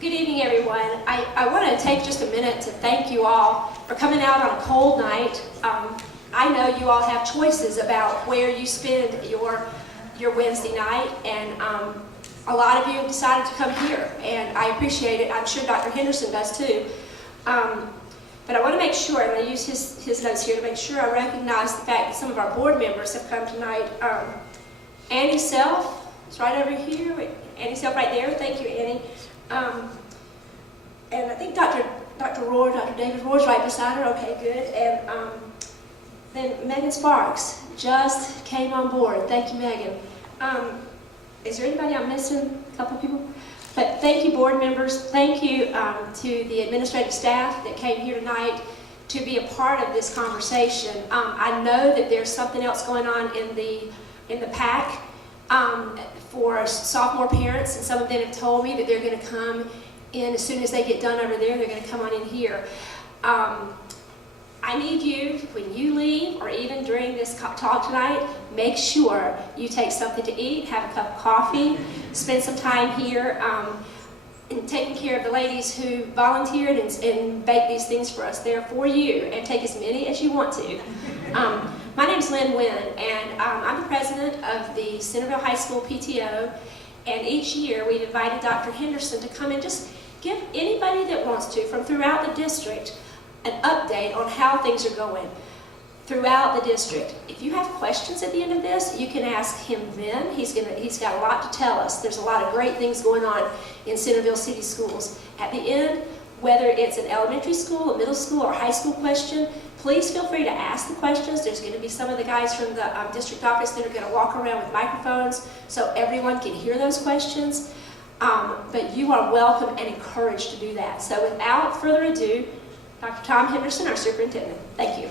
Good evening, everyone. I want to take just a minute to thank you all for coming out on a cold night. I know you all have choices about where you spend your Wednesday night, and a lot of you have decided to come here, and I appreciate it. I'm sure Dr. Henderson does too. But I want to make sure, and I use his notes here to make sure I recognize the fact that some of our board members have come tonight. Annie Self is right over here. Annie Self right there. Thank you, Annie. And I think Dr. David Rohr's right beside her. Okay, good. And then Megan Sparks just came on board. Thank you, Megan. Is there anybody I'm missing? A couple of people? But thank you, board members. Thank you to the administrative staff that came here tonight to be a part of this conversation. I know that there's something else going on in the pack for sophomore parents, and some of them have told me that they're going to come in as soon as they get done over there. They're going to come on in here. I need you, when you leave, or even during this talk tonight, make sure you take something to eat, have a cup of coffee, spend some time here in taking care of the ladies who volunteered and baked these things for us. They're for you, and take as many as you want to. My name is Lynn Wynn, and I'm the president of the Centerville High School PTO, and each year we've invited Dr. Henderson to come and just give anybody that wants to from throughout the district an update on how things are going throughout the district. If you have questions at the end of this, you can ask him then. He's got a lot to tell us. There's a lot of great things going on in Centerville City Schools. At the end, whether it's an elementary school, a middle school, or high school question, please feel free to ask the questions. There's going to be some of the guys from the district office that are going to walk around with microphones so everyone can hear those questions. But you are welcome and encouraged to do that. So without further ado, Dr. Tom Henderson, our superintendent. Thank you.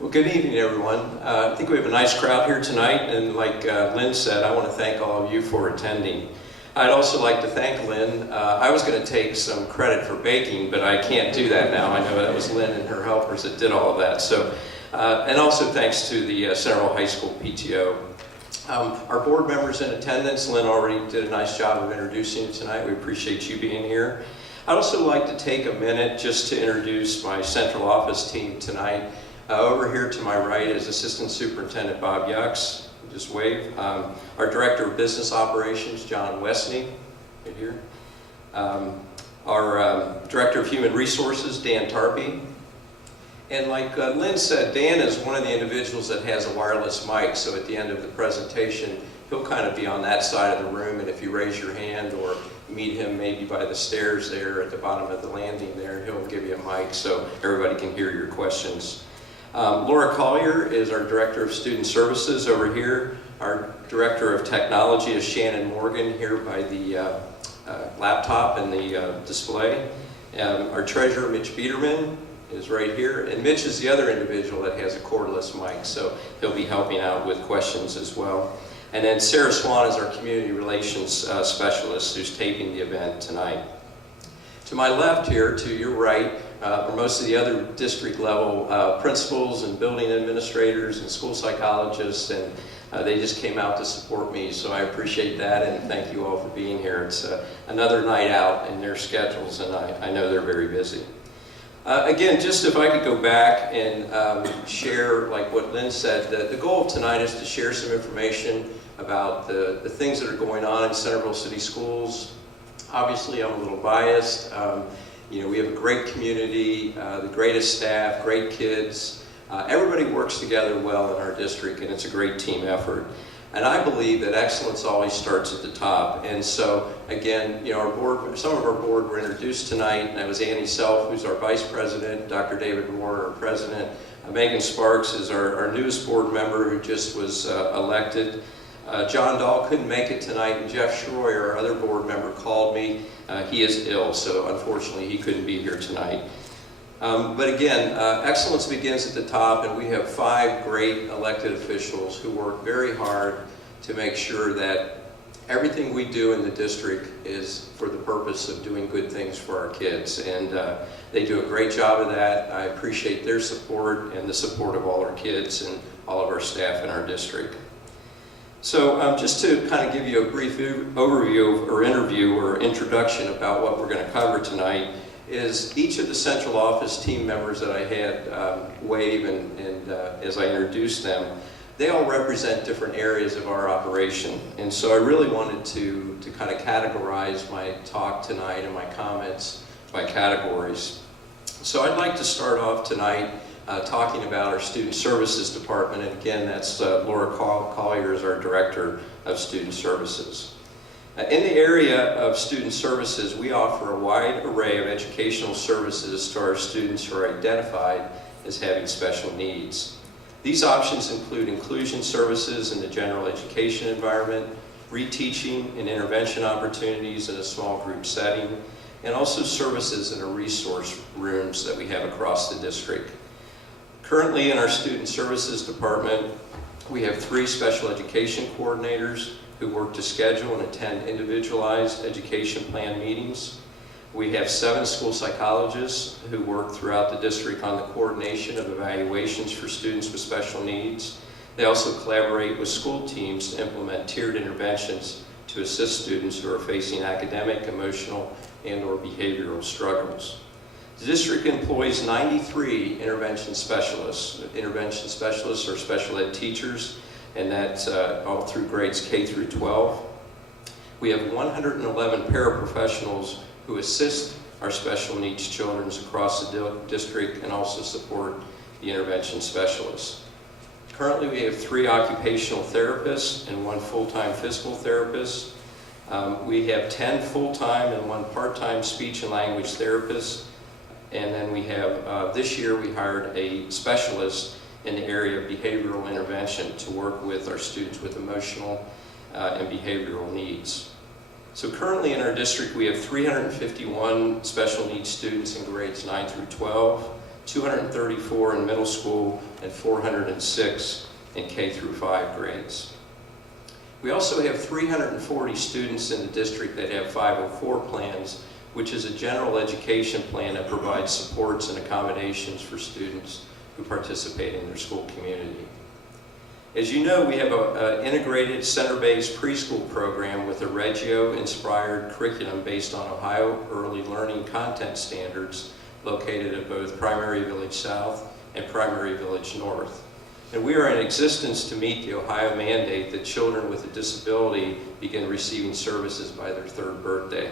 Well, good evening, everyone. I think we have a nice crowd here tonight, and like Lynn said, I want to thank all of you for attending. I'd also like to thank Lynn. I was going to take some credit for baking, but I can't do that now. I know that was Lynn and her helpers that did all of that. So, and also thanks to the Centerville High School PTO. Our board members in attendance, Lynn already did a nice job of introducing you tonight. We appreciate you being here. I'd also like to take a minute just to introduce my central office team tonight. Over here to my right is Assistant Superintendent Bob Yucks. Just wave. Our Director of Business Operations, John Westney, right here. Our Director of Human Resources, Dan Tarpey. And like Lynn said, Dan is one of the individuals that has a wireless mic, so at the end of the presentation, he'll kind of be on that side of the room, and if you raise your hand or meet him maybe by the stairs there at the bottom of the landing there, he'll give you a mic so everybody can hear your questions. Laura Collier is our Director of Student Services over here. Our Director of Technology is Shannon Morgan here by the laptop and the display. Our Treasurer, Mitch Biederman, is right here, and Mitch is the other individual that has a cordless mic, so he'll be helping out with questions as well. And then Sarah Swan is our Community Relations Specialist who's taping the event tonight. To my left here, to your right, are most of the other district level principals and building administrators and school psychologists, and they just came out to support me, so I appreciate that, and thank you all for being here. It's another night out in their schedules, and I know they're very busy. Again, just if I could go back and share, like what Lynn said, the goal of tonight is to share some information about the things that are going on in Centerville City Schools. Obviously, I'm a little biased. You know, we have a great community, the greatest staff, great kids. Everybody works together well in our district, and it's a great team effort. And I believe that excellence always starts at the top. And so, again, you know, our board, some of our board were introduced tonight, and that was Annie Self, who's our vice president, Dr. David Rohr, our president. Megan Sparks is our newest board member who just was elected. John Dahl couldn't make it tonight, and Jeff Schroyer, our other board member, called me. He is ill, so unfortunately he couldn't be here tonight. But again, excellence begins at the top, and we have 5 great elected officials who work very hard to make sure that everything we do in the district is for the purpose of doing good things for our kids. And they do a great job of that. I appreciate their support and the support of all our kids and all of our staff in our district. So just to kind of give you a brief overview or introduction about what we're going to cover tonight is each of the central office team members that I had wave and as I introduced them, they all represent different areas of our operation. And so I really wanted to kind of categorize my talk tonight and my comments by categories. So I'd like to start off tonight talking about our Student Services Department, and again, that's Laura Collier is our Director of Student Services. In the area of Student Services, we offer a wide array of educational services to our students who are identified as having special needs. These options include inclusion services in the general education environment, reteaching and intervention opportunities in a small group setting, and also services in the resource rooms that we have across the district. Currently in our Student Services Department, we have 3 special education coordinators who work to schedule and attend individualized education plan meetings. We have 7 school psychologists who work throughout the district on the coordination of evaluations for students with special needs. They also collaborate with school teams to implement tiered interventions to assist students who are facing academic, emotional, and/or behavioral struggles. The district employs 93 intervention specialists. Intervention specialists are special ed teachers, and that's all through grades K through 12. We have 111 paraprofessionals who assist our special needs children across the district and also support the intervention specialists. Currently, we have 3 occupational therapists and 1 full-time physical therapist. We have 10 full-time and 1 part-time speech and language therapists. And then we have, this year we hired a specialist in the area of behavioral intervention to work with our students with emotional and behavioral needs. So currently in our district we have 351 special needs students in grades 9 through 12, 234 in middle school, and 406 in K through 5 grades. We also have 340 students in the district that have 504 plans, which is a general education plan that provides supports and accommodations for students who participate in their school community. As you know, we have an integrated center-based preschool program with a Reggio-inspired curriculum based on Ohio Early Learning Content Standards located at both Primary Village South and Primary Village North. And we are in existence to meet the Ohio mandate that children with a disability begin receiving services by their 3rd birthday.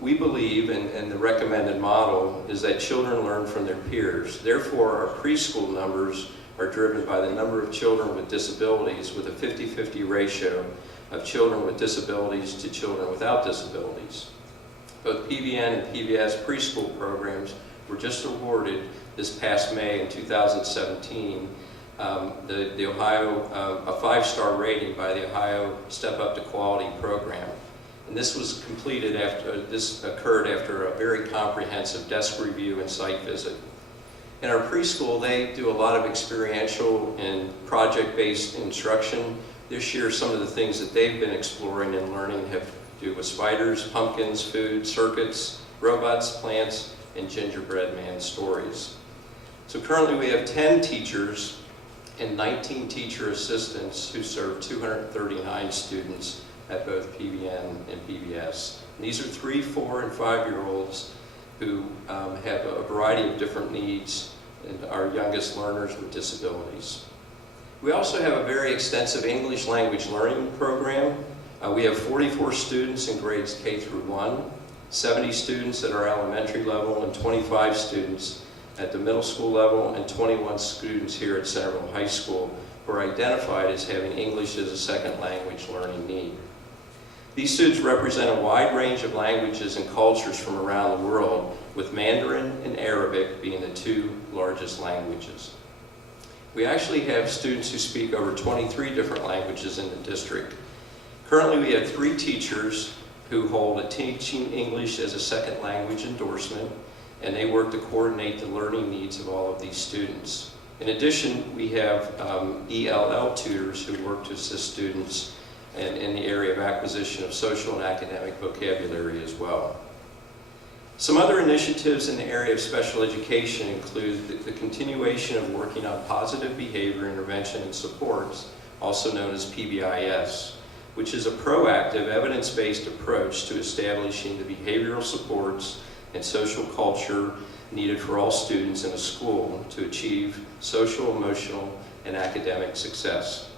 We believe, and the recommended model, is that children learn from their peers. Therefore, our preschool numbers are driven by the number of children with disabilities, with a 50-50 ratio of children with disabilities to children without disabilities. Both PVN and PVS preschool programs were just awarded this past May in 2017 the Ohio, a 5-star rating by the Ohio Step Up to Quality program. And this was completed after, this occurred after a very comprehensive desk review and site visit. In our preschool, they do a lot of experiential and project-based instruction. This year, some of the things that they've been exploring and learning have to do with spiders, pumpkins, food, circuits, robots, plants, and gingerbread man stories. So currently we have 10 teachers and 19 teacher assistants who serve 239 students at both PVN and PBS. And these are 3, 4, and 5-year-olds who have a variety of different needs, and our youngest learners with disabilities. We also have a very extensive English language learning program. We have 44 students in grades K through 1, 70 students at our elementary level, and 25 students at the middle school level, and 21 students here at Centerville High School who are identified as having English as a second language learning need. These students represent a wide range of languages and cultures from around the world, with Mandarin and Arabic being the 2 largest languages. We actually have students who speak over 23 different languages in the district. Currently, we have 3 teachers who hold a Teaching English as a Second Language endorsement, and they work to coordinate the learning needs of all of these students. In addition, we have ELL tutors who work to assist students in the area of acquisition of social and academic vocabulary as well. Some other initiatives in the area of special education include the continuation of working on positive behavior intervention and supports also known as PBIS, which is a proactive, evidence-based approach to establishing the behavioral supports and social culture needed for all students in a school to achieve social, emotional, and academic success.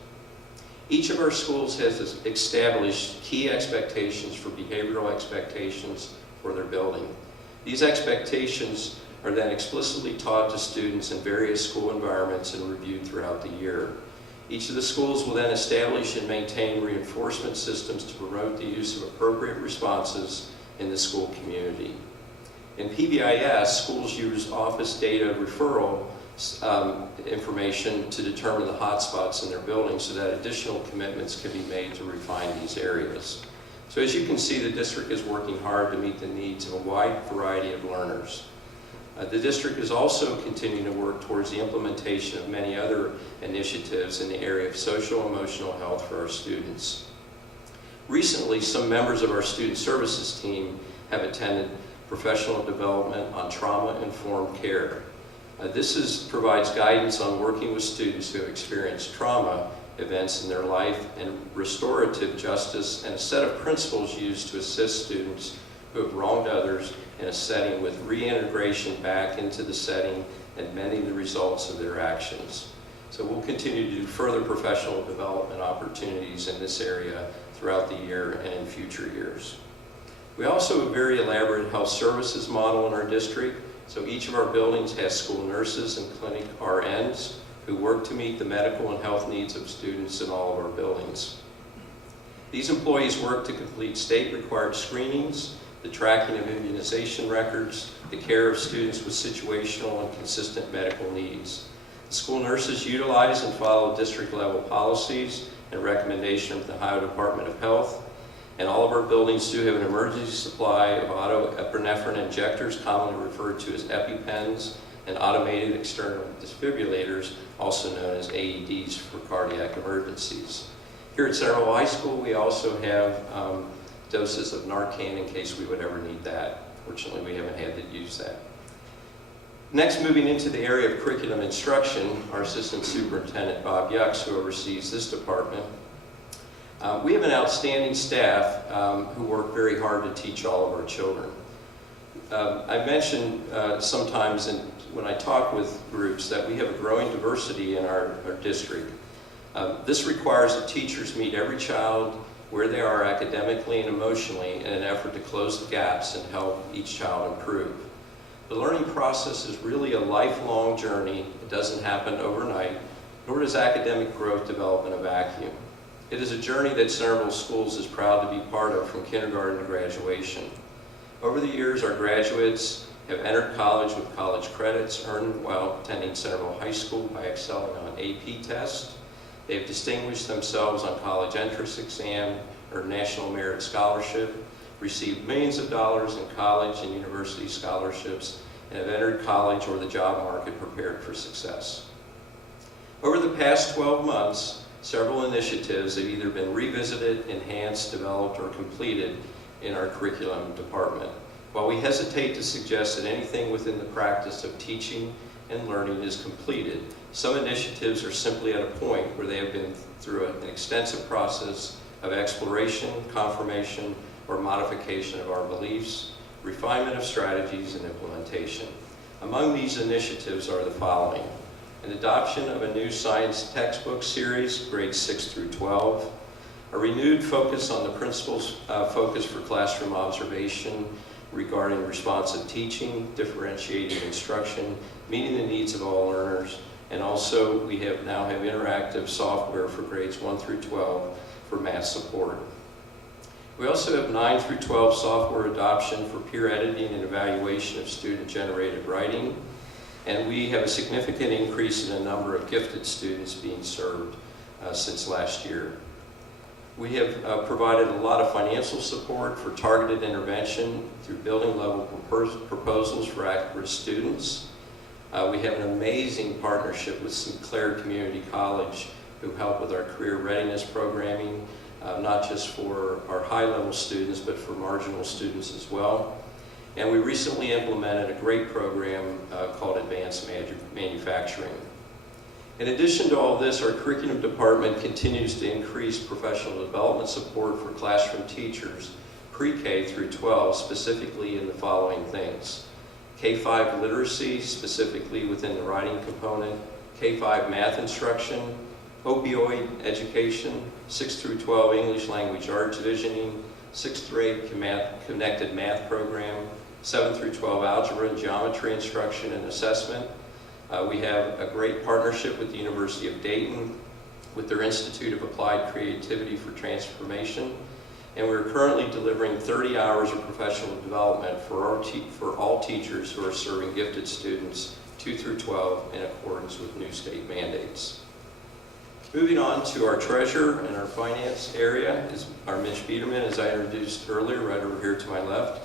Each of our schools has established key expectations for behavioral expectations for their building. These expectations are then explicitly taught to students in various school environments and reviewed throughout the year. Each of the schools will then establish and maintain reinforcement systems to promote the use of appropriate responses in the school community. In PBIS, schools use office data referral information to determine the hotspots in their buildings so that additional commitments can be made to refine these areas. So as you can see, the district is working hard to meet the needs of a wide variety of learners. The district is also continuing to work towards the implementation of many other initiatives in the area of social and emotional health for our students. Recently, some members of our student services team have attended professional development on trauma-informed care. This provides guidance on working with students who have experienced trauma events in their life and restorative justice, and a set of principles used to assist students who have wronged others in a setting with reintegration back into the setting and mending the results of their actions. So we'll continue to do further professional development opportunities in this area throughout the year and in future years. We also have a very elaborate health services model in our district. So each of our buildings has school nurses and clinic RNs who work to meet the medical and health needs of students in all of our buildings. These employees work to complete state-required screenings, the tracking of immunization records, the care of students with situational and consistent medical needs. The school nurses utilize and follow district-level policies and recommendations of the Ohio Department of Health. And all of our buildings do have an emergency supply of auto-epinephrine injectors, commonly referred to as EpiPens, and automated external defibrillators, also known as AEDs for cardiac emergencies. Here at Centerville High School, we also have doses of Narcan in case we would ever need that. Fortunately, we haven't had to use that. Next, moving into the area of curriculum instruction, our Assistant Superintendent, Bob Yucks, who oversees this department. We have an outstanding staff who work very hard to teach all of our children. I mentioned sometimes when I talk with groups that we have a growing diversity in our district. This requires that teachers meet every child where they are academically and emotionally in an effort to close the gaps and help each child improve. The learning process is really a lifelong journey. It doesn't happen overnight, nor does academic growth develop in a vacuum. It is a journey that Centerville Schools is proud to be part of from kindergarten to graduation. Over the years, our graduates have entered college with college credits earned while attending Centerville High School by excelling on AP tests. They have distinguished themselves on college entrance exam, earned National Merit Scholarship, received millions of dollars in college and university scholarships, and have entered college or the job market prepared for success. Over the past 12 months, several initiatives have either been revisited, enhanced, developed, or completed in our curriculum department. While we hesitate to suggest that anything within the practice of teaching and learning is completed, some initiatives are simply at a point where they have been through an extensive process of exploration, confirmation, or modification of our beliefs, refinement of strategies, and implementation. Among these initiatives are the following: an adoption of a new science textbook series, grades 6 through 12, a renewed focus on the principles focus for classroom observation regarding responsive teaching, differentiating instruction, meeting the needs of all learners, and also we now have interactive software for grades 1 through 12 for math support. We also have 9 through 12 software adoption for peer editing and evaluation of student-generated writing, and we have a significant increase in the number of gifted students being served since last year. We have provided a lot of financial support for targeted intervention through building level proposals for at-risk students. We have an amazing partnership with Sinclair Community College who help with our career readiness programming, not just for our high-level students, but for marginal students as well. And we recently implemented a great program called Advanced Manufacturing. In addition to all this, our curriculum department continues to increase professional development support for classroom teachers, pre-K through 12, specifically in the following things. K-5 literacy, specifically within the writing component, K-5 math instruction, opioid education, 6 through 12 English language arts visioning, 6th grade connected math program, 7 through 12 algebra and geometry instruction and assessment. We have a great partnership with the University of Dayton with their Institute of Applied Creativity for Transformation. And we're currently delivering 30 hours of professional development for all teachers who are serving gifted students 2 through 12 in accordance with new state mandates. Moving on to our treasurer and our finance area is our Mitch Biederman, as I introduced earlier, right over here to my left.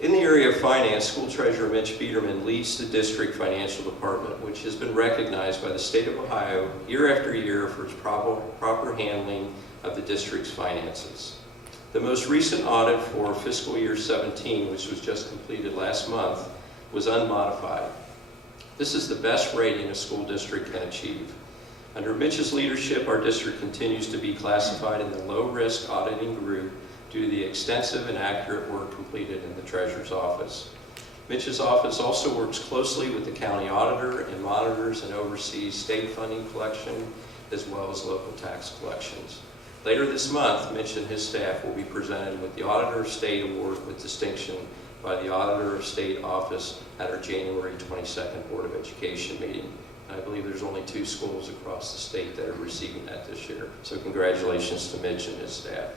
In the area of finance, school treasurer Mitch Biederman leads the district financial department, which has been recognized by the state of Ohio year after year for its proper handling of the district's finances. The most recent audit for fiscal year 17, which was just completed last month, was unmodified. This is the best rating a school district can achieve. Under Mitch's leadership, our district continues to be classified in the low-risk auditing group due to the extensive and accurate work completed in the treasurer's office. Mitch's office also works closely with the county auditor and monitors and oversees state funding collection as well as local tax collections. Later this month, Mitch and his staff will be presented with the Auditor of State Award with distinction by the Auditor of State office at our January 22nd Board of Education meeting. I believe there's only 2 schools across the state that are receiving that this year. So congratulations to Mitch and his staff.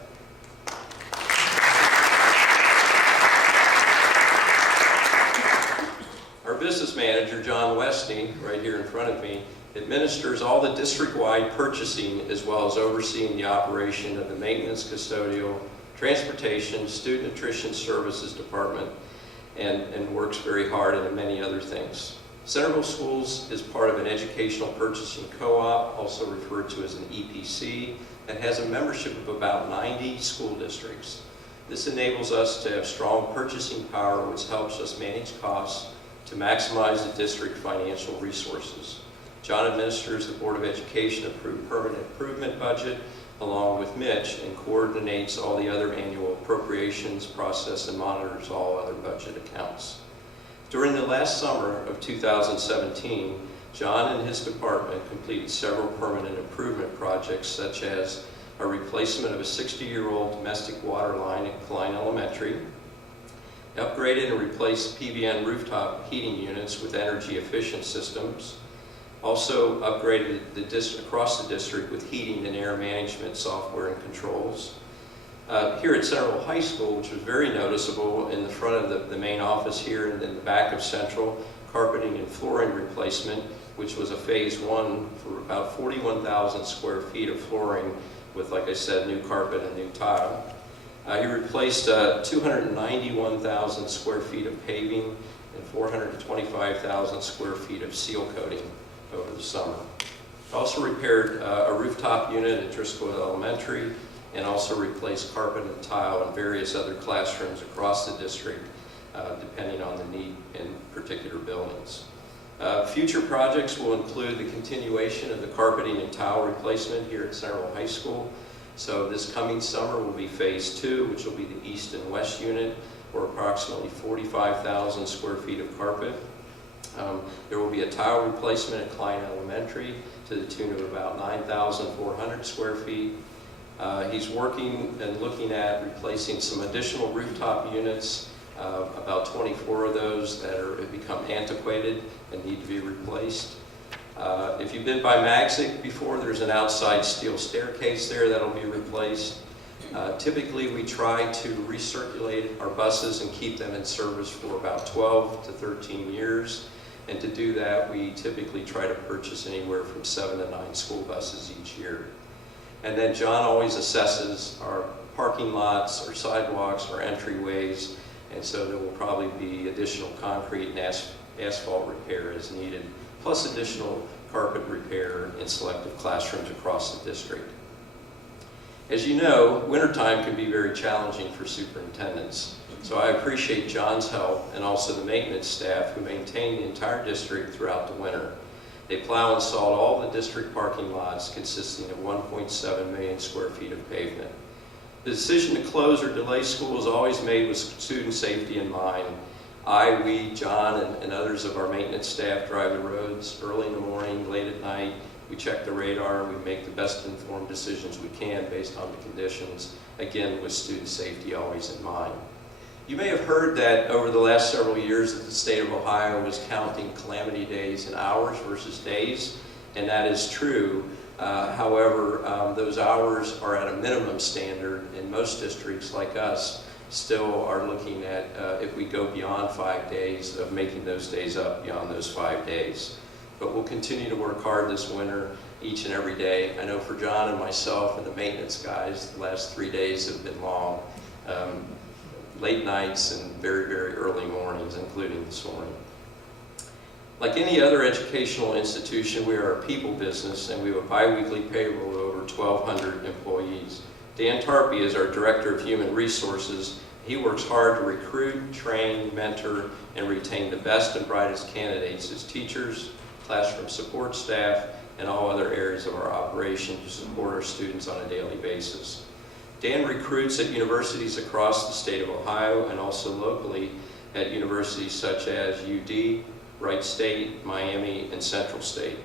Our business manager, John Westney, right here in front of me, administers all the district-wide purchasing as well as overseeing the operation of the maintenance, custodial, transportation, student nutrition services department, and works very hard in many other things. Centerville Schools is part of an educational purchasing co-op, also referred to as an EPC, that has a membership of about 90 school districts. This enables us to have strong purchasing power, which helps us manage costs to maximize the district financial resources. John administers the Board of Education approved permanent improvement budget along with Mitch and coordinates all the other annual appropriations process and monitors all other budget accounts. During the last summer of 2017, John and his department completed several permanent improvement projects such as a replacement of a 60-year-old domestic water line at Klein Elementary, upgraded and replaced PVN rooftop heating units with energy efficient systems, also upgraded across the district with heating and air management software and controls. Here at Central High School, which was very noticeable in the front of the main office here and in the back of Central, carpeting and flooring replacement, which was a phase 1 for about 41,000 square feet of flooring with, like I said, new carpet and new tile. He replaced 291,000 square feet of paving and 425,000 square feet of seal coating over the summer. Also repaired a rooftop unit at Driscoll Elementary and also replaced carpet and tile in various other classrooms across the district, depending on the need in particular buildings. Future projects will include the continuation of the carpeting and tile replacement here at Central High School. So this coming summer will be phase 2, which will be the east and west unit, or approximately 45,000 square feet of carpet. There will be a tile replacement at Klein Elementary to the tune of about 9,400 square feet. He's working and looking at replacing some additional rooftop units, about 24 of those that have become antiquated and need to be replaced. If you've been by Magsic before, there's an outside steel staircase there that'll be replaced. Typically, we try to recirculate our buses and keep them in service for about 12 to 13 years. And to do that, we typically try to purchase anywhere from 7 to 9 school buses each year. And then John always assesses our parking lots, our sidewalks, our entryways, and so there will probably be additional concrete and asphalt repair as needed, plus additional carpet repair in selective classrooms across the district. As you know, wintertime can be very challenging for superintendents, so I appreciate John's help and also the maintenance staff who maintain the entire district throughout the winter. They plow and salt all the district parking lots consisting of 1.7 million square feet of pavement. The decision to close or delay school is always made with student safety in mind. We, John, and others of our maintenance staff drive the roads early in the morning, late at night. We check the radar. We make the best informed decisions we can based on the conditions, again, with student safety always in mind. You may have heard that over the last several years that the state of Ohio was counting calamity days in hours versus days, and that is true. However, those hours are at a minimum standard, and most districts like us still are looking at, if we go beyond 5 days, of making those days up beyond those 5 days. But we'll continue to work hard this winter, each and every day. I know for John and myself and the maintenance guys, the last 3 days have been long. Late nights and very, very early mornings, including this morning. Like any other educational institution, we are a people business, and we have a bi-weekly payroll of over 1,200 employees. Dan Tarpey is our Director of Human Resources. He works hard to recruit, train, mentor, and retain the best and brightest candidates as teachers, classroom support staff, and all other areas of our operation to support our students on a daily basis. Dan recruits at universities across the state of Ohio and also locally at universities such as UD, Wright State, Miami, and Central State.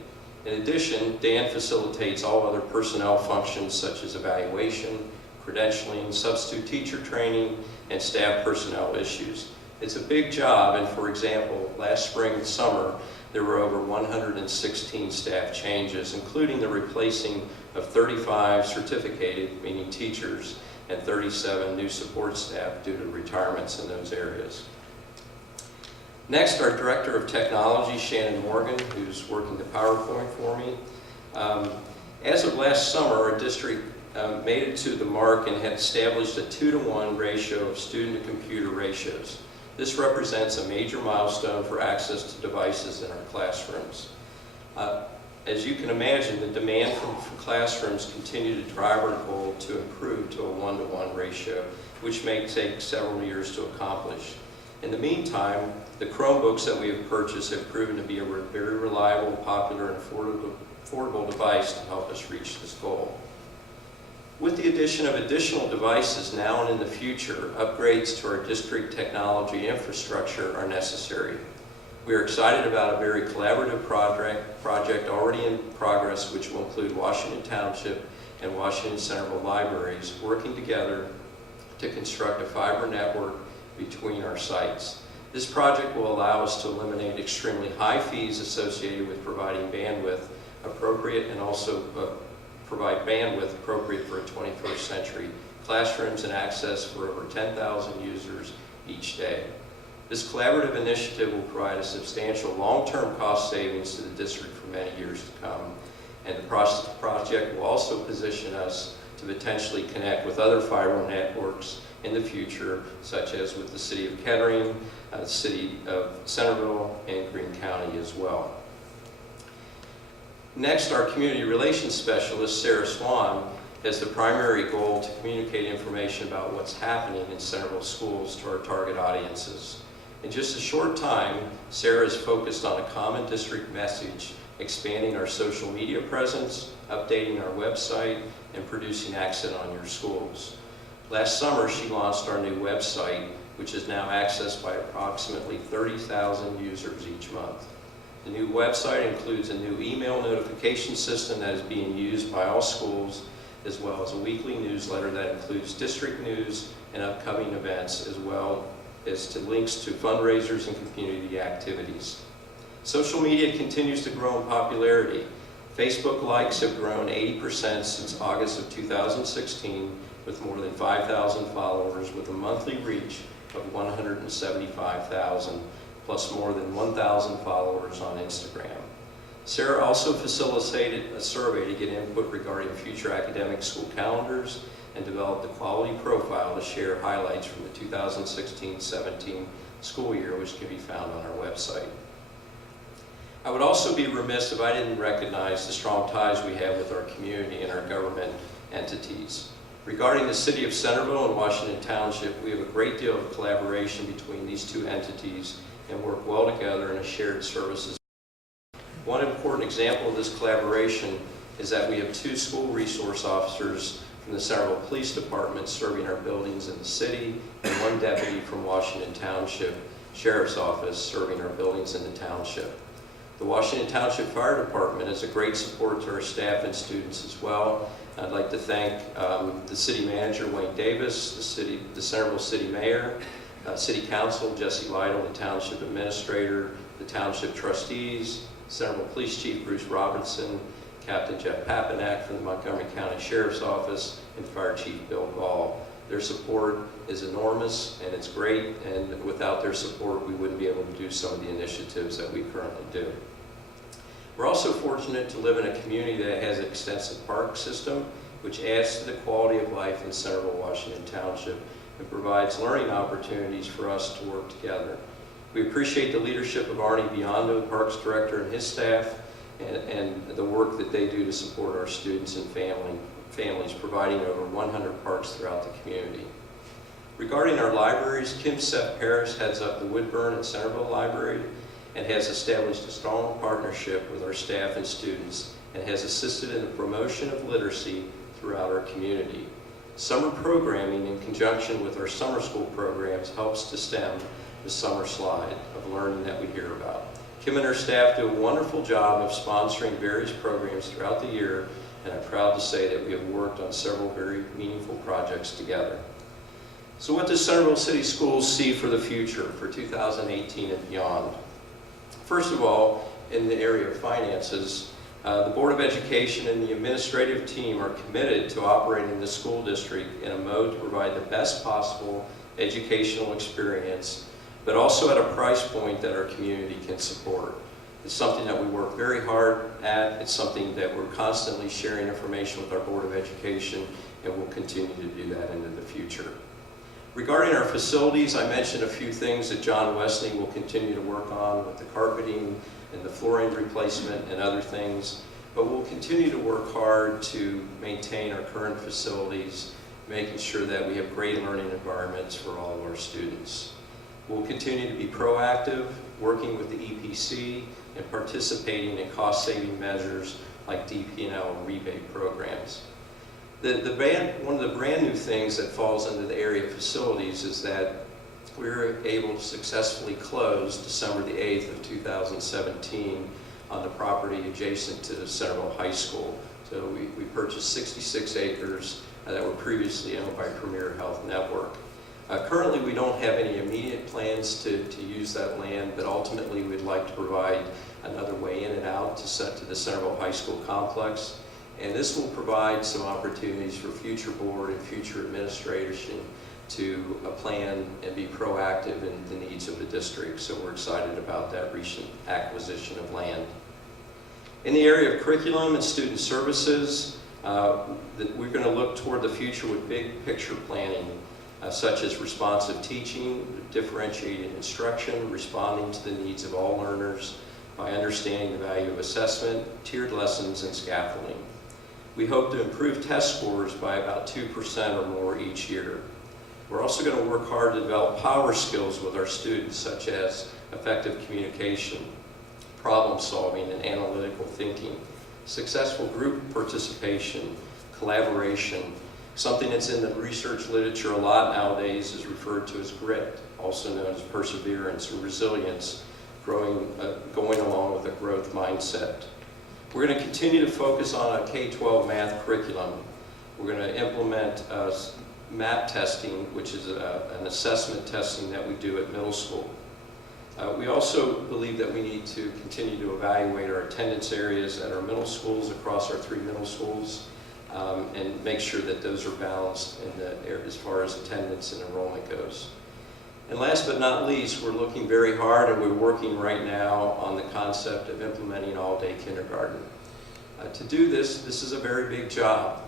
In addition, Dan facilitates all other personnel functions such as evaluation, credentialing, substitute teacher training, and staff personnel issues. It's a big job, and for example, last spring and summer, there were over 116 staff changes, including the replacing of 35 certificated, meaning teachers, and 37 new support staff due to retirements in those areas. Next, our Director of Technology, Shannon Morgan, who's working the PowerPoint for me. As of last summer, our district made it to the mark and had established a 2-to-1 ratio of student to computer ratios. This represents a major milestone for access to devices in our classrooms. As you can imagine, the demand from classrooms continue to drive our goal to improve to a 1-to-1 ratio, which may take several years to accomplish. In the meantime, the Chromebooks that we have purchased have proven to be a very reliable, popular, and affordable device to help us reach this goal. With the addition of additional devices now and in the future, upgrades to our district technology infrastructure are necessary. We are excited about a very collaborative project already in progress, which will include Washington Township and Washington Centerville libraries working together to construct a fiber network between our sites. This project will allow us to eliminate extremely high fees associated with providing bandwidth appropriate and also provide bandwidth appropriate for a 21st century classrooms and access for over 10,000 users each day. This collaborative initiative will provide a substantial long-term cost savings to the district for many years to come, and the project will also position us to potentially connect with other fiber networks in the future, such as with the City of Kettering, the City of Centerville, and Greene County as well. Next, our Community Relations Specialist, Sarah Swan, has the primary goal to communicate information about what's happening in Centerville schools to our target audiences. In just a short time, Sarah is focused on a common district message, expanding our social media presence, updating our website, and producing Accent on Your Schools. Last summer, she launched our new website, which is now accessed by approximately 30,000 users each month. The new website includes a new email notification system that is being used by all schools, as well as a weekly newsletter that includes district news and upcoming events, as well as to links to fundraisers and community activities. Social media continues to grow in popularity. Facebook likes have grown 80% since August of 2016, with more than 5,000 followers with a monthly reach of 175,000, plus more than 1,000 followers on Instagram. Sarah also facilitated a survey to get input regarding future academic school calendars and developed a quality profile to share highlights from the 2016-17 school year, which can be found on our website. I would also be remiss if I didn't recognize the strong ties we have with our community and our government entities. Regarding the City of Centerville and Washington Township, we have a great deal of collaboration between these two entities and work well together in a shared services. One important example of this collaboration is that we have 2 school resource officers from the Centerville Police Department serving our buildings in the city, and 1 deputy from Washington Township Sheriff's Office serving our buildings in the township. The Washington Township Fire Department is a great support to our staff and students as well. I'd like to thank the City Manager, Wayne Davis, the Centerville City Mayor, City Council, Jesse Lytle, the Township Administrator, the Township Trustees, Centerville Police Chief Bruce Robinson, Captain Jeff Papanak from the Montgomery County Sheriff's Office, and Fire Chief Bill Gall. Their support is enormous and it's great, and without their support we wouldn't be able to do some of the initiatives that we currently do. We're also fortunate to live in a community that has an extensive park system, which adds to the quality of life in Centerville, Washington Township, and provides learning opportunities for us to work together. We appreciate the leadership of Arnie Biondo, the Parks Director, and his staff, and the work that they do to support our students and families, providing over 100 parks throughout the community. Regarding our libraries, Kim Seth Paris heads up the Woodburn and Centerville Library and has established a strong partnership with our staff and students and has assisted in the promotion of literacy throughout our community. Summer programming in conjunction with our summer school programs helps to stem the summer slide of learning that we hear about. Kim and her staff do a wonderful job of sponsoring various programs throughout the year, and I'm proud to say that we have worked on several very meaningful projects together. So what does Centerville City Schools see for the future, for 2018 and beyond? First of all, in the area of finances, the Board of Education and the administrative team are committed to operating the school district in a mode to provide the best possible educational experience, but also at a price point that our community can support. It's something that we work very hard at. It's something that we're constantly sharing information with our Board of Education, and we'll continue to do that into the future. Regarding our facilities, I mentioned a few things that John Wesley will continue to work on with the carpeting and the flooring replacement and other things, but we'll continue to work hard to maintain our current facilities, making sure that we have great learning environments for all of our students. We'll continue to be proactive, working with the EPC and participating in cost-saving measures like DP&L and rebate programs. One of the brand new things that falls under the area of facilities is that we were able to successfully close December the 8th of 2017 on the property adjacent to Centerville High School. So we purchased 66 acres that were previously owned by Premier Health Network. Currently, we don't have any immediate plans to use that land, but ultimately we'd like to provide another way in and out to the Centerville High School complex. And this will provide some opportunities for future board and future administration to plan and be proactive in the needs of the district. So we're excited about that recent acquisition of land. In the area of curriculum and student services, we're going to look toward the future with big picture planning, such as responsive teaching, differentiated instruction, responding to the needs of all learners by understanding the value of assessment, tiered lessons, and scaffolding. We hope to improve test scores by about 2% or more each year. We're also going to work hard to develop power skills with our students, such as effective communication, problem solving, and analytical thinking, successful group participation, collaboration. Something that's in the research literature a lot nowadays is referred to as grit, also known as perseverance and resilience, going along with a growth mindset. We're going to continue to focus on a K-12 math curriculum. We're going to implement MAP testing, which is an assessment testing that we do at middle school. We also believe that we need to continue to evaluate our attendance areas at our middle schools across our 3 middle schools and make sure that those are balanced as far as attendance and enrollment goes. And last but not least, we're looking very hard and we're working right now on the concept of implementing all-day kindergarten. To do this is a very big job.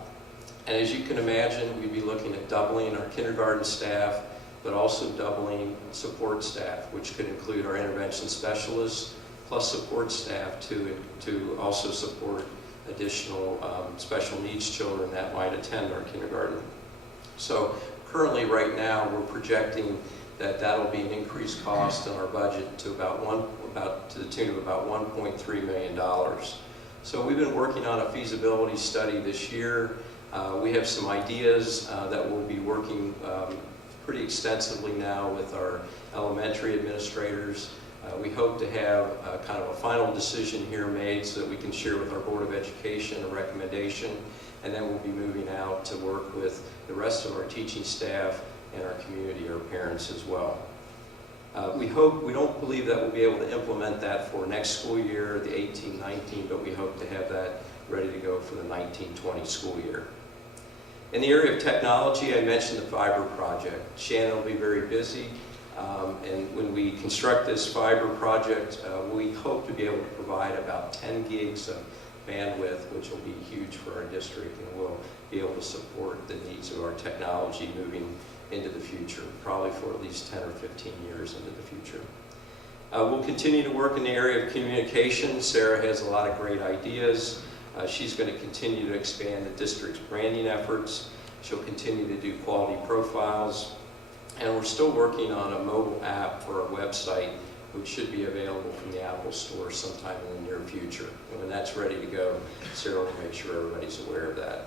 And as you can imagine, we'd be looking at doubling our kindergarten staff, but also doubling support staff, which could include our intervention specialists, plus support staff to also support additional special needs children that might attend our kindergarten. So currently, right now, we're projecting that'll be an increased cost in our budget to to the tune of about $1.3 million. So we've been working on a feasibility study this year. We have some ideas that we'll be working pretty extensively now with our elementary administrators. We hope to have kind of a final decision here made so that we can share with our Board of Education a recommendation, and then we'll be moving out to work with the rest of our teaching staff and our community, our parents as well. We don't believe that we'll be able to implement that for next school year, the 18-19, but we hope to have that ready to go for the 19-20 school year. In the area of technology, I mentioned the fiber project. Shannon will be very busy, and when we construct this fiber project, we hope to be able to provide about 10 gigs of bandwidth, which will be huge for our district, and will be able to support the needs of our technology moving into the future, probably for at least 10 or 15 years into the future. We'll continue to work in the area of communication. Sarah has a lot of great ideas. She's going to continue to expand the district's branding efforts. She'll continue to do quality profiles. And we're still working on a mobile app for our website, which should be available from the Apple Store sometime in the near future. And when that's ready to go, Sarah will make sure everybody's aware of that.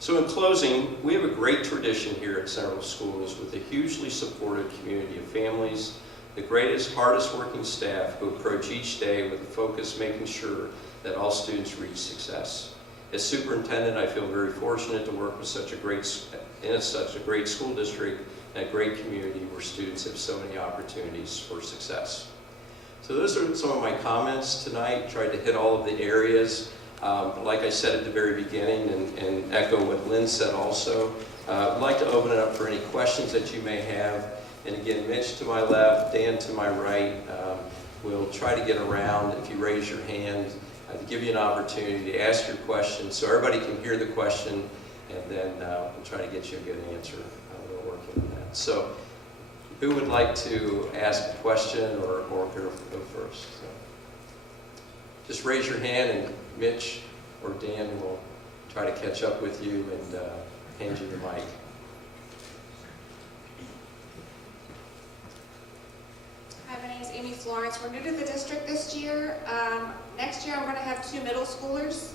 So in closing, we have a great tradition here at Centerville Schools with a hugely supportive community of families, the greatest, hardest working staff who approach each day with a focus making sure that all students reach success. As superintendent, I feel very fortunate to work with such a great school district and a great community where students have so many opportunities for success. So those are some of my comments tonight. Tried to hit all of the areas. Like I said at the very beginning, and echo what Lynn said also, I'd like to open it up for any questions that you may have. And again, Mitch to my left, Dan to my right. We'll try to get around if you raise your hand to give you an opportunity to ask your question so everybody can hear the question, and then we'll try to get you a good answer. We're working on that. So who would like to ask a question or go first? So, just raise your hand and Mitch or Dan will try to catch up with you and hand you the mic. Hi, my name is Amy Florence. We're new to the district this year. Next year I'm going to have 2 middle schoolers,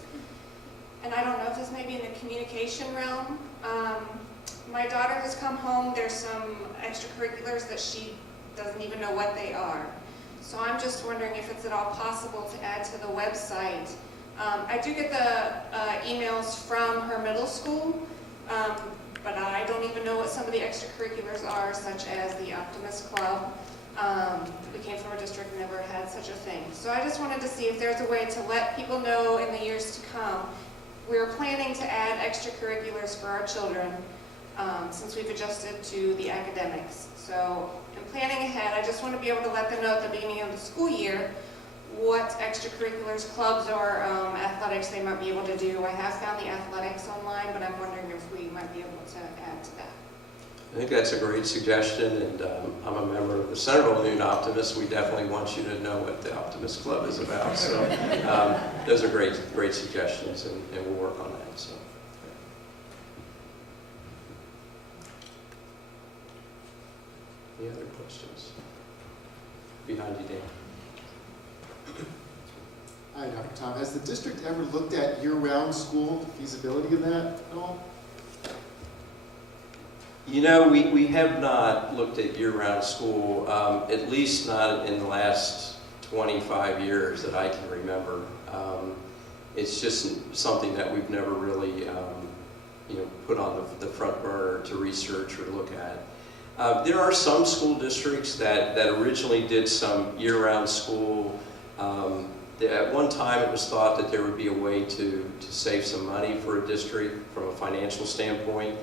and I don't know if this may be in the communication realm. My daughter has come home. There's some extracurriculars that she doesn't even know what they are. So I'm just wondering if it's at all possible to add to the website. I do get the emails from her middle school, but I don't even know what some of the extracurriculars are, such as the Optimist Club. We came from a district and never had such a thing. So I just wanted to see if there's a way to let people know in the years to come. We're planning to add extracurriculars for our children since we've adjusted to the academics. So in planning ahead, I just want to be able to let them know at the beginning of the school year what extracurriculars, clubs, or athletics they might be able to do. I have found the athletics online, but I'm wondering if we might be able to add to that. I think that's a great suggestion, and I'm a member of the Centerville Noon Optimists. We definitely want you to know what the Optimist Club is about. So those are great suggestions, and we'll work on that. So. Any other questions? Behind you, Dan. Hi, Dr. Tom. Has the district ever looked at year-round school, the feasibility of that at all? You know, we have not looked at year-round school, at least not in the last 25 years that I can remember. It's just something that we've never really, put on the front burner to research or look at. There are some school districts that originally did some year-round school. At one time it was thought that there would be a way to save some money for a district from a financial standpoint.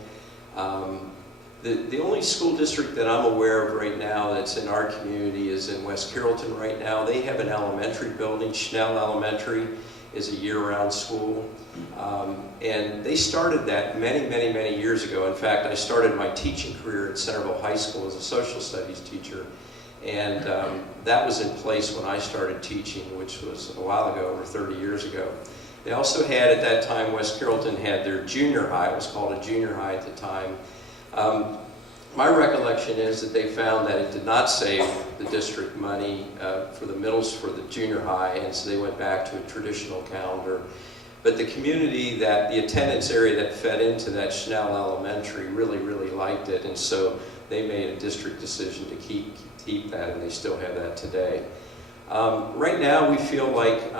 The only school district that I'm aware of right now that's in our community is in West Carrollton right now. They have an elementary building. Schnell Elementary is a year-round school. And they started that many years ago. In fact, I started my teaching career at Centerville High School as a social studies teacher. And that was in place when I started teaching, which was a while ago, over 30 years ago. They also had, at that time, West Carrollton had their junior high. It was called a junior high at the time. My recollection is that they found that it did not save the district money for the junior high, and so they went back to a traditional calendar. But the community, the attendance area that fed into that Schnell Elementary really, really liked it, and so they made a district decision to keep that, and they still have that today. Right now, we feel like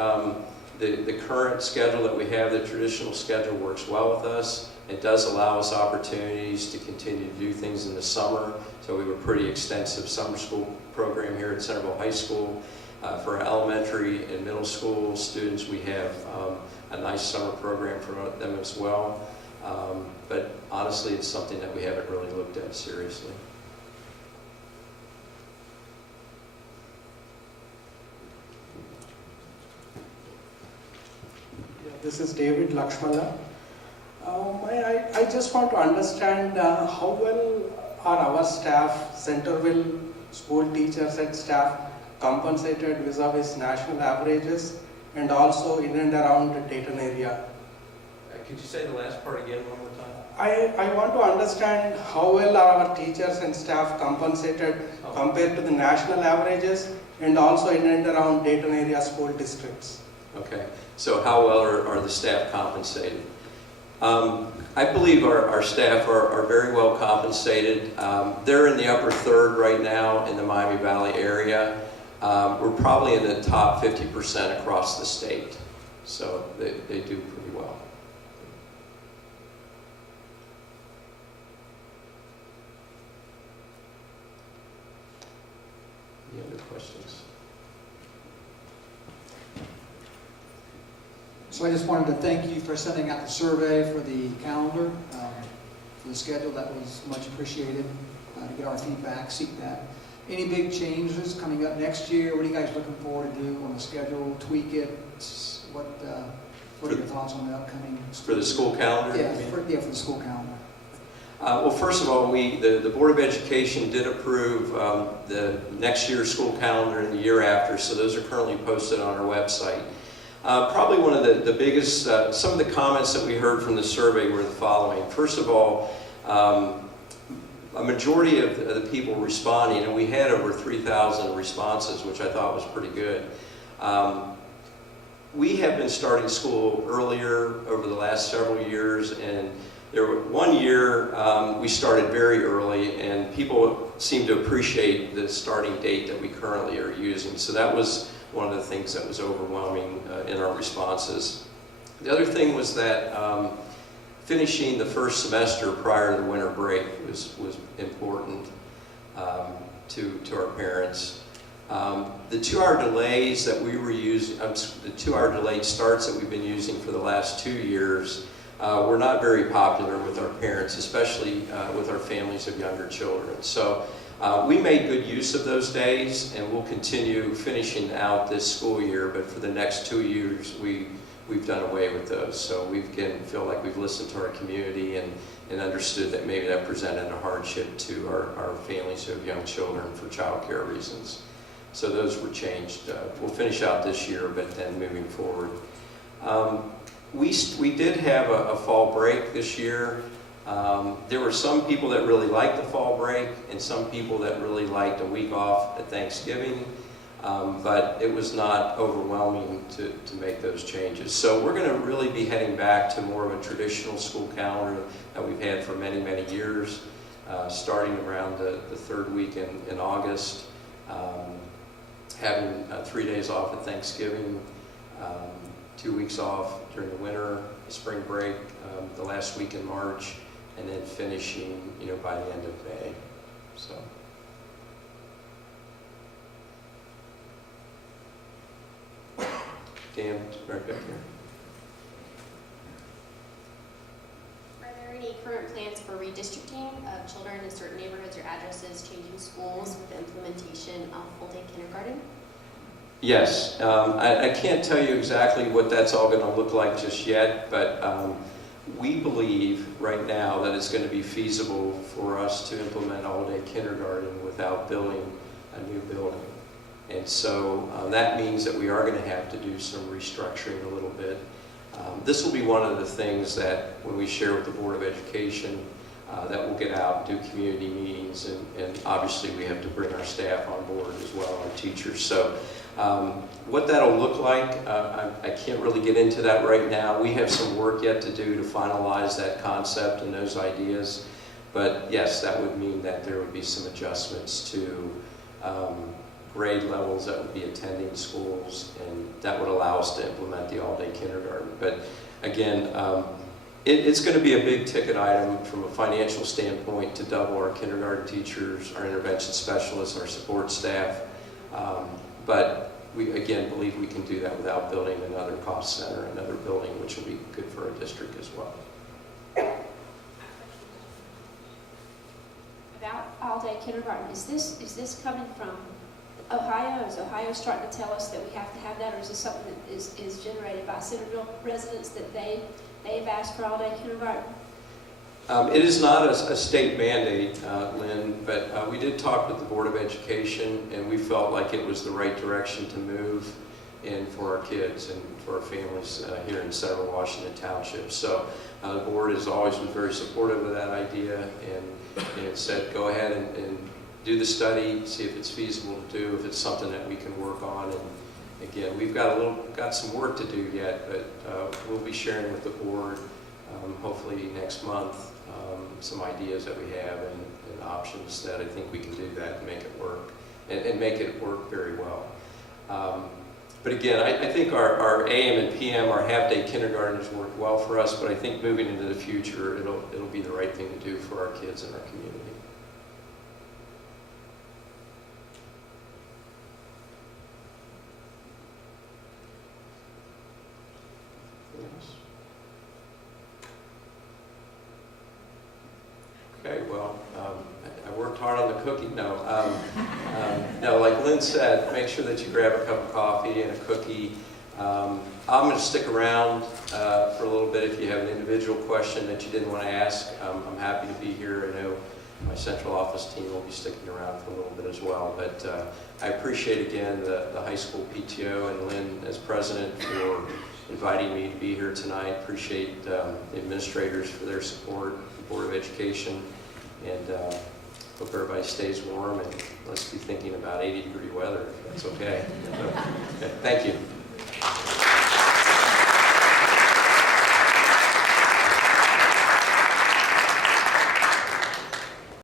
the current schedule that we have, the traditional schedule, works well with us. It does allow us opportunities to continue to do things in the summer. So we have a pretty extensive summer school program here at Centerville High School. For our elementary and middle school students, we have a nice summer program for them as well. But honestly, it's something that we haven't really looked at seriously. This is David Lakshmana. I just want to understand how well are our staff, Centerville school teachers and staff, compensated vis-a-vis national averages and also in and around the Dayton area. Could you say the last part again one more time? I want to understand how well are our teachers and staff compensated compared to the national averages and also in and around Dayton area school districts. Okay, so how well are the staff compensated? I believe our staff are very well compensated. They're in the upper third right now in the Miami Valley area. We're probably in the top 50% across the state, so they do pretty well. Any other questions? So I just wanted to thank you for sending out the survey for the calendar, for the schedule. That was much appreciated, to get our feedback, seek that. Any big changes coming up next year? What are you guys looking forward to do on the schedule? Tweak it? What are your thoughts on the upcoming? For the school calendar? Yeah, for the school calendar. Well, first of all, the Board of Education did approve the next year's school calendar and the year after, so those are currently posted on our website. Probably one of the biggest, some of the comments that we heard from the survey were the following. First of all, a majority of the people responding, and we had over 3,000 responses, which I thought was pretty good. We have been starting school earlier over the last several years, and one year we started very early, and people seem to appreciate the starting date that we currently are using. So that was one of the things that was overwhelming in our responses. The other thing was that finishing the first semester prior to the winter break was important to our parents. The 2-hour delays that we were using, the 2-hour delayed starts that we've been using for the last 2 years were not very popular with our parents, especially with our families of younger children. So we made good use of those days, and we'll continue finishing out this school year, but for the next 2 years, we've done away with those. So we feel like we've listened to our community and understood that maybe that presented a hardship to our families who have young children for child care reasons. So those were changed. We'll finish out this year, but then moving forward. We did have a fall break this year. There were some people that really liked the fall break and some people that really liked a week off at Thanksgiving, but it was not overwhelming to make those changes. So we're going to really be heading back to more of a traditional school calendar that we've had for many, many years, starting around the third week in August, having 3 days off at Thanksgiving, 2 weeks off during the winter, spring break, the last week in March, and then finishing, by the end of May. So. Dan, right back here. Are there any current plans for redistricting of children in certain neighborhoods or addresses, changing schools with the implementation of full-day kindergarten? Yes. I can't tell you exactly what that's all going to look like just yet, but we believe right now that it's going to be feasible for us to implement all-day kindergarten without building a new building. And so that means that we are going to have to do some restructuring a little bit. This will be one of the things that when we share with the Board of Education, that will get out, do community meetings, and obviously we have to bring our staff on board as well, our teachers. So what that'll look like, I can't really get into that right now. We have some work yet to do to finalize that concept and those ideas. But yes, that would mean that there would be some adjustments to grade levels that would be attending schools, and that would allow us to implement the all-day kindergarten. But again, it's going to be a big ticket item from a financial standpoint to double our kindergarten teachers, our intervention specialists, our support staff. But we, again, believe we can do that without building another cost center, another building, which will be good for our district as well. About all-day kindergarten, is this coming from Ohio? Is Ohio starting to tell us that we have to have that, or is this something that is generated by Centerville residents that they've asked for all-day kindergarten? It is not a state mandate, Lynn, but we did talk with the Board of Education, and we felt like it was the right direction to move in for our kids and for our families here in Central Washington Township. So the board has always been very supportive of that idea, and said go ahead and do the study, see if it's feasible to do, if it's something that we can work on. And again, we've got some work to do yet, but we'll be sharing with the board hopefully next month some ideas that we have and options that I think we can do that and make it work, and make it work very well. But again, I think our AM and PM, our half-day kindergarten has worked well for us, but I think moving into the future, it'll be the right thing to do for our kids and our community. Okay, well, I worked hard on the cookie. No, like Lynn said, make sure that you grab a cup of coffee and a cookie. I'm going to stick around for a little bit if you have an individual question that you didn't want to ask. I'm happy to be here. I know my central office team will be sticking around for a little bit as well. But I appreciate, again, the high school PTO and Lynn as president for inviting me to be here tonight. Appreciate the administrators for their support, the Board of Education, and hope everybody stays warm, and let's be thinking about 80-degree weather, if that's okay. Okay, thank you.